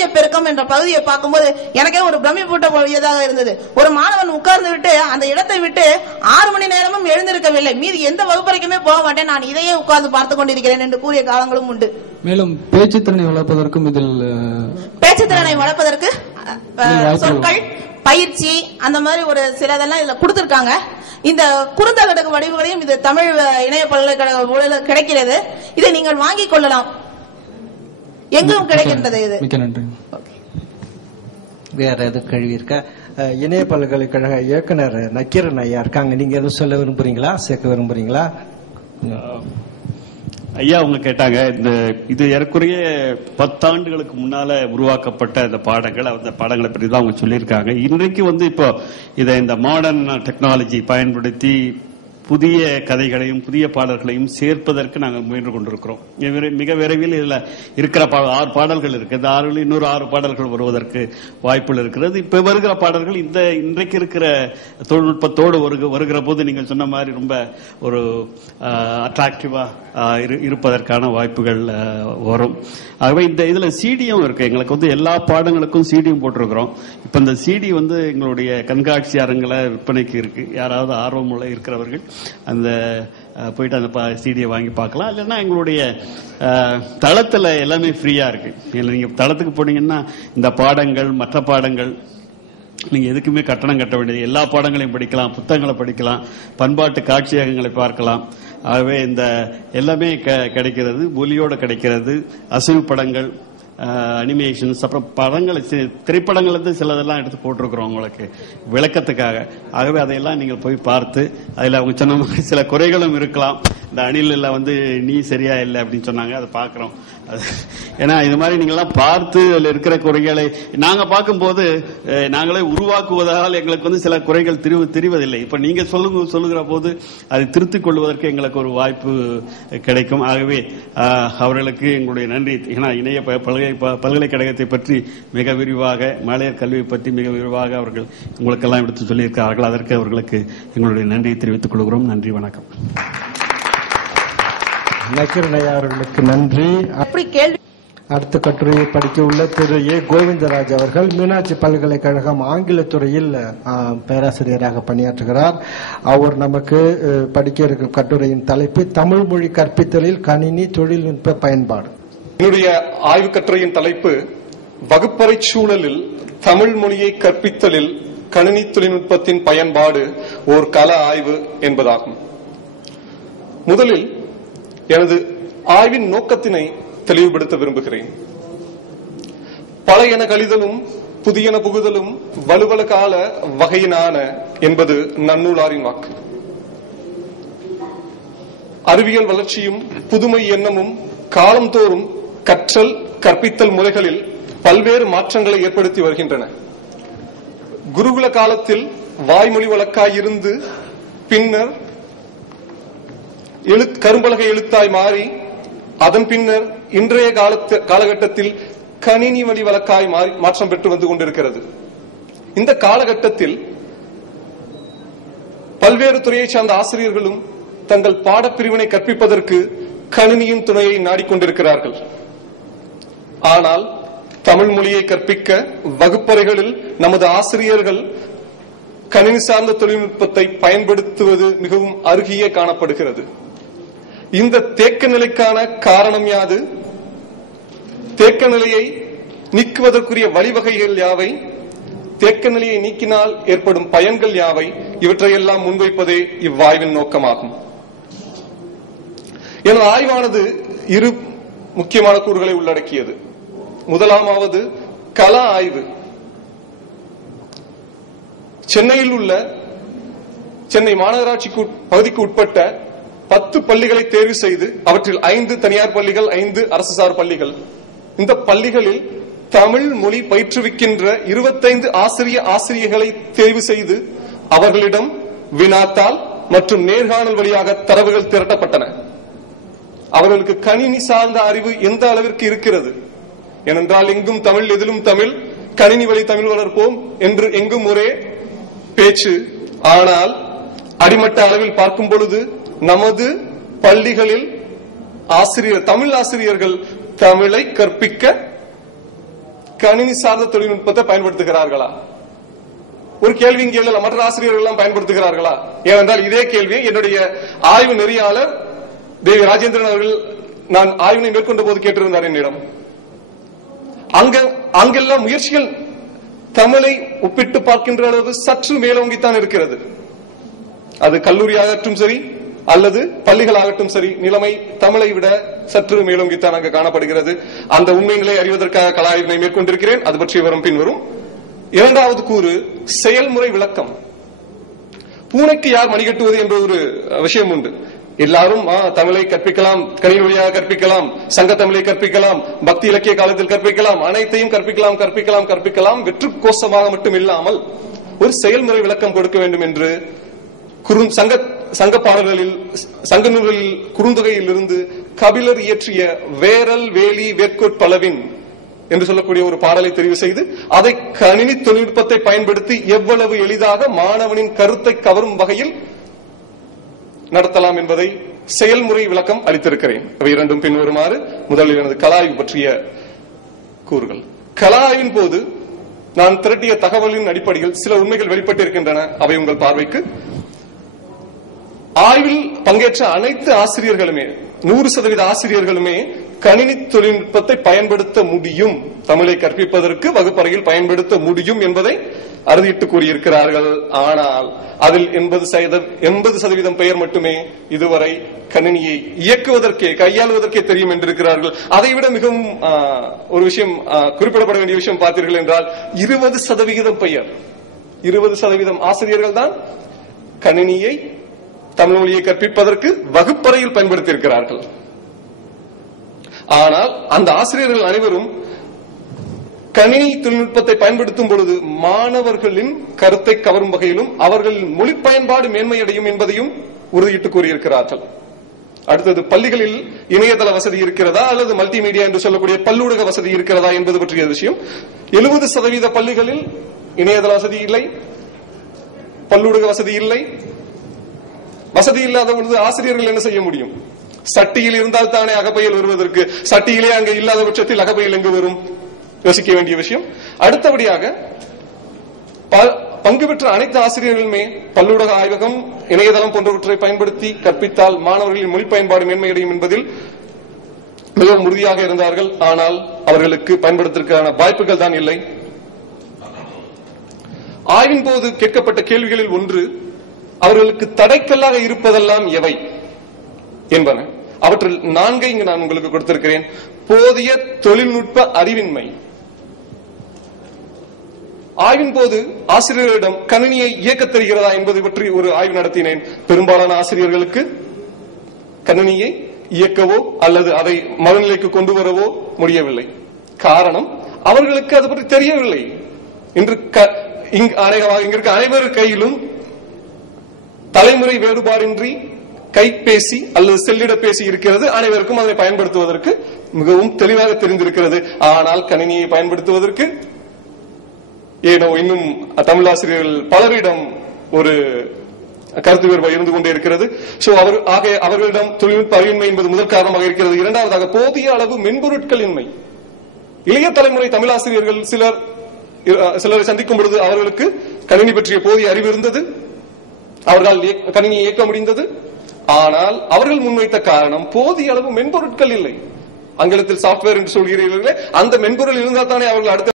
பிரபஞ்ச பெருக்கம் என்ற பகுதியை பார்க்கும்போது எனக்கே ஒரு பிரமிப்பூட்டக்கூடியதாக இருந்தது. ஒரு மாணவன் உட்கார்ந்து விட்டு அந்த இடத்தை விட்டு 6 மணி நேரமும் எழுந்திருக்கவில்லை, மீது எந்த வகுப்பறைக்குமே போக மாட்டேன், நான் இதையே உட்கார்ந்து பார்த்துக் கொண்டிருக்கிறேன் என்று கூறிய காலங்களும் உண்டு. மேலும் பேச்சுத்திறனை வளர்ப்பதற்கும் இதில் பேச்சுத்திறனை வளர்ப்பதற்கு சொற்கள் பயிற்சி அந்த மாதிரி ஒரு சிலதெல்லாம் இதுல கொடுத்திருக்காங்க. இந்த குறுந்தகடு வடிவுகளையும் இது தமிழ் இணைய பல்கலைக்கழக கிடைக்கிறது. இதை நீங்கள் வாங்கிக் கொள்ளலாம், எங்கும் கிடைக்கின்றது. இது மிக்க நன்றி. வேற எதுவும் கேள்வி இருக்கா? இணைய பல்கலைக்கழக இயக்குனர் நக்கீரன் ஐயா இருக்காங்க, நீங்க எதுவும் சொல்ல விரும்புறீங்களா, சேர்க்க விரும்புறீங்களா? ஐயா அவங்க கேட்டாங்க, இது ஏறக்குறைய 10 ஆண்டுகளுக்கு முன்னால உருவாக்கப்பட்ட இந்த பாடங்கள், அந்த பாடங்களை பற்றி தான் அவங்க சொல்லியிருக்காங்க. இன்றைக்கு இப்போ இதை இந்த மாடர்ன் டெக்னாலஜி பயன்படுத்தி புதிய கதைகளையும் புதிய பாடல்களையும் சேர்ப்பதற்கு நாங்கள் முயன்று கொண்டிருக்கிறோம். மிக விரைவில் இதுல இருக்கிற 6 பாடல்கள் இருக்கு. இந்த 6 இன்னொரு 6 பாடல்கள் வருவதற்கு வாய்ப்புகள் இருக்கிறது. இப்ப வருகிற பாடல்கள் இன்றைக்கு இருக்கிற தொழில்நுட்பத்தோடு வருகிற போது நீங்கள் சொன்ன மாதிரி ரொம்ப ஒரு அட்ராக்டிவா இருப்பதற்கான வாய்ப்புகள் வரும். ஆகவே இதுல சிடியும் இருக்கு. எங்களுக்கு எல்லா பாடங்களுக்கும் சிடியும் போட்டிருக்கிறோம். இப்ப இந்த சிடி எங்களுடைய கண்காட்சி அரங்கில் விற்பனைக்கு இருக்கு. யாராவது ஆர்வமுள்ள இருக்கிறவர்கள் அந்த போயிட்டு அந்த சிடியை வாங்கி பார்க்கலாம். இல்லைன்னா எங்களுடைய தளத்துல எல்லாமே ஃப்ரீயா இருக்கு. நீங்க தளத்துக்கு போனீங்கன்னா இந்த பாடங்கள் மற்ற பாடங்கள் நீங்க எதுக்குமே கட்டணம் கட்ட வேண்டியது, எல்லா பாடங்களையும் படிக்கலாம், புத்தகங்களை படிக்கலாம், பண்பாட்டு காட்சியகங்களை பார்க்கலாம். ஆகவே இந்த எல்லாமே கிடைக்கிறது, ஒலியோட கிடைக்கிறது. அசைவு படங்கள், அனிமேஷன்ஸ், அப்புறம் படங்கள், திரைப்படங்கள் சிலதெல்லாம் எடுத்து போட்டிருக்கிறோம் உங்களுக்கு விளக்கத்துக்காக. ஆகவே அதையெல்லாம் நீங்கள் போய் பார்த்து, அதில் அவங்க சொன்ன மாதிரி சில குறைகளும் இருக்கலாம். இந்த அணிலில் நீ சரியா இல்லை அப்படின்னு சொன்னாங்க, அதை பார்க்கிறோம். ஏன்னா இது மாதிரி நீங்கள்லாம் பார்த்து அதில் இருக்கிற குறைகளை நாங்க பார்க்கும்போது நாங்களே உருவாக்குவதால் எங்களுக்கு சில குறைகள் தெரிவதில்லை. இப்ப நீங்க சொல்லுகிற போது அதை திருத்திக் கொள்வதற்கு எங்களுக்கு ஒரு வாய்ப்பு கிடைக்கும். ஆகவே அவர்களுக்கு எங்களுடைய நன்றி. ஏன்னா இணைய பல்கலைக்கழகத்தை பற்றி மிக விரிவாக, மலையர் கல்வியை பற்றி மிக விரிவாக அவர்கள் உங்களுக்கெல்லாம் எடுத்து சொல்லியிருக்கிறார்கள். அதற்கு அவர்களுக்கு எங்களுடைய நன்றியை தெரிவித்துக் கொள்கிறோம். நன்றி, வணக்கம். நக்கீரனையா அவர்களுக்கு நன்றி. அடுத்த கட்டுரையை படிக்க உள்ள திரு ஏ கோவிந்தராஜ் அவர்கள் மீனாட்சி பல்கலைக்கழகம் ஆங்கில துறையில் பேராசிரியராக பணியாற்றுகிறார். அவர் நமக்கு படிக்க இருக்கும் கட்டுரையின் தலைப்பு தமிழ் மொழி கற்பித்தலில் கணினி தொழில்நுட்ப பயன்பாடு. என்னுடைய ஆய்வு கட்டுரையின் தலைப்பு வகுப்பறை சூழலில் தமிழ் மொழியை கற்பித்தலில் கணினி தொழில்நுட்பத்தின் பயன்பாடு ஓர் கள ஆய்வு என்பதாகும். முதலில் எனது ஆய்வின் நோக்கத்தினை தெளிவுபடுத்த விரும்புகிறேன். பழையன கழிதலும் புதியன புகுதலும் வலுவல கால வகையினான என்பது நன்னூலாரின் வாக்கு. அறிவியல் வளர்ச்சியும் புதுமை எண்ணமும் காலந்தோறும் கற்றல் கற்பித்தல் முறைகளில் பல்வேறு மாற்றங்களை ஏற்படுத்தி வருகின்றன. குருகுல காலத்தில் வாய்மொழி வழக்காயிருந்து பின்னர் கரும்பலகை எழுத்தாய் மாறி அதன் பின்னர் இன்றைய காலகட்டத்தில் கணினி வழி வழக்காய் மாற்றம் பெற்று வந்து கொண்டிருக்கிறது. இந்த காலகட்டத்தில் பல்வேறு துறையை சார்ந்த ஆசிரியர்களும் தங்கள் பாடப்பிரிவினை கற்பிப்பதற்கு கணினியின் துணையை நாடிக்கொண்டிருக்கிறார்கள். ஆனால் தமிழ் மொழியை கற்பிக்க வகுப்பறைகளில் நமது ஆசிரியர்கள் கணினி சார்ந்த தொழில்நுட்பத்தை பயன்படுத்துவது மிகவும் அருகியே காணப்படுகிறது. இந்த தேக்க நிலைக்கான காரணம் யாது? தேக்க நிலையை நீக்குவதற்குரிய வழிவகைகள் யாவை? தேக்க நிலையை நீக்கினால் ஏற்படும் பயன்கள் யாவை? இவற்றையெல்லாம் முன்வைப்பதே இவ்வாய்வின் நோக்கமாகும். எனது ஆய்வானது 2 முக்கியமான கூறுகளை உள்ளடக்கியது. முதலாமாவது கள ஆய்வு. சென்னையில் உள்ள சென்னை மாநகராட்சி பகுதிக்கு உட்பட்ட 10 பள்ளிகளை தேர்வு செய்து அவற்றில் 5 தனியார் பள்ளிகள், 5 அரசு சார் பள்ளிகள். இந்த பள்ளிகளில் தமிழ் மொழி பயிற்றுவிக்கின்ற 25 ஆசிரியர்களை தேர்வு செய்து அவர்களிடம் வினாத்தாள் மற்றும் நேர்காணல் வழியாக தரவுகள் திரட்டப்பட்டன. அவர்களுக்கு கணினி சார்ந்த அறிவு எந்த அளவிற்கு இருக்கிறது? ஏனென்றால் எங்கும் தமிழ், எதிலும் தமிழ், கணினி வழி தமிழ் வளர்ப்போம் என்று எங்கும் ஒரே பேச்சு. ஆனால் அடிமட்ட அளவில் பார்க்கும் பொழுது நமது பள்ளிகளில் தமிழ் ஆசிரியர்கள் தமிழை கற்பிக்க கணினி சார்ந்த தொழில்நுட்பத்தை பயன்படுத்துகிறார்களா? ஒரு கேள்வி இங்கே இல்ல, மற்ற ஆசிரியர்கள் எல்லாம் பயன்படுத்துகிறார்களா? ஏனென்றால் இதே கேள்வியை என்னுடைய ஆய்வு நெறியாளர் தேவி ராஜேந்திரன் அவர்கள் நான் ஆய்வினை மேற்கொண்ட போது கேட்டிருந்தார் என்னிடம். அங்கெல்லாம் முயற்சிகள் தமிழை ஒப்பிட்டு பார்க்கின்ற அளவு சற்று மேலோங்கித்தான் இருக்கிறது. அது கல்லூரியாகட்டும் சரி அல்லது பள்ளிகளாகட்டும் சரி, நிலைமை தமிழை விட சற்று மேலோங்கித்தான் அங்கு காணப்படுகிறது. அந்த உண்மை நிலை அறிவதற்காக கல ஆய்வினை மேற்கொண்டிருக்கிறேன். அது பற்றி விவரம் பின்வரும். இரண்டாவது கூறு செயல்முறை விளக்கம். பூனைக்கு யார் மணிகட்டுவது என்ற ஒரு விஷயம் உண்டு. எல்லாரும் தமிழை கற்பிக்கலாம், கணினி வழியாக கற்பிக்கலாம், சங்க தமிழை கற்பிக்கலாம், பக்தி இலக்கிய காலத்தில் கற்பிக்கலாம், அனைத்தையும் கற்பிக்கலாம் கற்பிக்கலாம் கற்பிக்கலாம். வெற்று கோஷமாக மட்டும் இல்லாமல் ஒரு செயல்முறை விளக்கம் கொடுக்க வேண்டும் என்று சங்க பாடல்களில், சங்க நூல்களில், குறுந்தொகையில் இருந்து கபிலர் இயற்றிய வேரல் வேலி வேட்கோட்பளவின் என்று சொல்லக்கூடிய ஒரு பாடலை தெரிவு செய்து அதை கணினி தொழில்நுட்பத்தை பயன்படுத்தி எவ்வளவு எளிதாக மாணவனின் கருத்தை கவரும் வகையில் நடத்தலாம் என்பதை செயல்முறை விளக்கம் அளித்திருக்கிறேன். அவை இரண்டும் பின்வருமாறு. முதலில் எனது கலாய்வு பற்றிய கூறுகள். கலாய்வின் போது நான் திரட்டிய தகவலின் அடிப்படையில் சில உண்மைகள் வெளிப்பட்டிருக்கின்றன. அவை உங்கள் பார்வைக்கு. ஆய்வில் பங்கேற்ற அனைத்து ஆசிரியர்களுமே, 100% ஆசிரியர்களுமே கணினி தொழில்நுட்பத்தை பயன்படுத்த முடியும், தமிழை கற்பிப்பதற்கு வகுப்பறையில் பயன்படுத்த முடியும் என்பதை அறுதிட்டு கூறியிருக்கிறார்கள். ஆனால் அதில் 80% பெயர் மட்டுமே இதுவரை கணினியை இயக்குவதற்கே, கையாளுவதற்கே தெரியும் என்றிருக்கிறார்கள். அதைவிட மிகவும் ஒரு விஷயம் குறிப்பிடப்பட வேண்டிய விஷயம் பார்த்தீர்கள் என்றால் 20% பெயர், 20% ஆசிரியர்கள் தான் கணினியை, தமிழ் மொழியை கற்பிப்பதற்கு வகுப்பறையில் பயன்படுத்தியிருக்கிறார்கள். ஆனால் அந்த ஆசிரியர்கள் அனைவரும் கணினி தொழில்நுட்பத்தை பயன்படுத்தும் பொழுது மாணவர்களின் கருத்தை கவரும் வகையிலும் அவர்களின் மொழி பயன்பாடு மேன்மையடையும் என்பதையும் உறுதியிட்டு கூறியிருக்கிறார்கள். அடுத்தது, பள்ளிகளில் இணையதள வசதி இருக்கிறதா அல்லது மல்டிமீடியா என்று சொல்லக்கூடிய பல்லூடக வசதி இருக்கிறதா என்பது பற்றிய விஷயம். 70% பள்ளிகளில் இணையதள வசதி இல்லை, பல்லூடக வசதி இல்லை. வசதி இல்லாத பொழுது ஆசிரியர்கள் என்ன செய்ய முடியும்? சட்டியில் இருந்தால் தானே அகப்பையில் வருவதற்கு, சட்டியிலே அங்கு இல்லாத பட்சத்தில் அகப்பையில் எங்கு வரும்? யோசிக்க வேண்டிய விஷயம். அடுத்தபடியாக பங்கு பெற்ற அனைத்து ஆசிரியர்களுமே பல்லூடக ஆய்வகம், இணையதளம் போன்றவற்றை பயன்படுத்தி கற்பித்தால் மாணவர்களின் மொழி பயன்பாடு மேன்மையடையும் என்பதில் மிகவும் உறுதியாக இருந்தார்கள். ஆனால் அவர்களுக்கு பயன்படுத்துவதற்கான வாய்ப்புகள் தான் இல்லை. ஆய்வின் போது கேட்கப்பட்ட கேள்விகளில் ஒன்று, அவர்களுக்கு தடைக்கல்லாக இருப்பதெல்லாம் எவை என்பன. அவற்றில் 4 இங்கு நான் உங்களுக்கு கொடுத்திருக்கிறேன். போதிய தொழில்நுட்ப அறிவின்மை. ஆய்வின் போது ஆசிரியர்களிடம் கணினியை இயக்க தெரிகிறதா என்பதை பற்றி ஒரு ஆய்வு நடத்தினேன். பெரும்பாலான ஆசிரியர்களுக்கு கணினியை இயக்கவோ அல்லது அதை மனநிலைக்கு கொண்டு வரவோ முடியவில்லை. காரணம், அவர்களுக்கு அது பற்றி தெரியவில்லை. இன்று இங்கிருக்க அனைவர் கையிலும் தலைமுறை வேறுபாடின்றி கைபேசி அல்லது செல்லிடப்பேசி இருக்கிறது. அனைவருக்கும் அதை பயன்படுத்துவதற்கு மிகவும் தெளிவாக தெரிந்திருக்கிறது. ஆனால் கணினியை பயன்படுத்துவதற்கு ஏனோ இன்னும் தமிழாசிரியர்கள் பலரிடம் ஒரு கருத்து வேறுபாடு இருந்து கொண்டே இருக்கிறது. அவர்களிடம் தொழில்நுட்ப அறிவின்மை என்பது முதல் காரணமாக இருக்கிறது. இரண்டாவதாக, போதிய அளவு மென்பொருட்களின்மை. இளைய தலைமுறை தமிழாசிரியர்கள் சிலரை சந்திக்கும் பொழுது அவர்களுக்கு கணினி பற்றிய போதிய அறிவு இருந்தது, அவர்களால் கணினியை இயக்க முடிந்தது. ஆனால் அவர்கள் முன்வைத்த காரணம், போதிய அளவு மென்பொருட்கள் இல்லை. ஆங்கிலத்தில் சாப்ட்வேர் என்று சொல்கிறீர்களே, அந்த மென்பொருள் இருந்தால் தானே அவர்கள் அடுத்த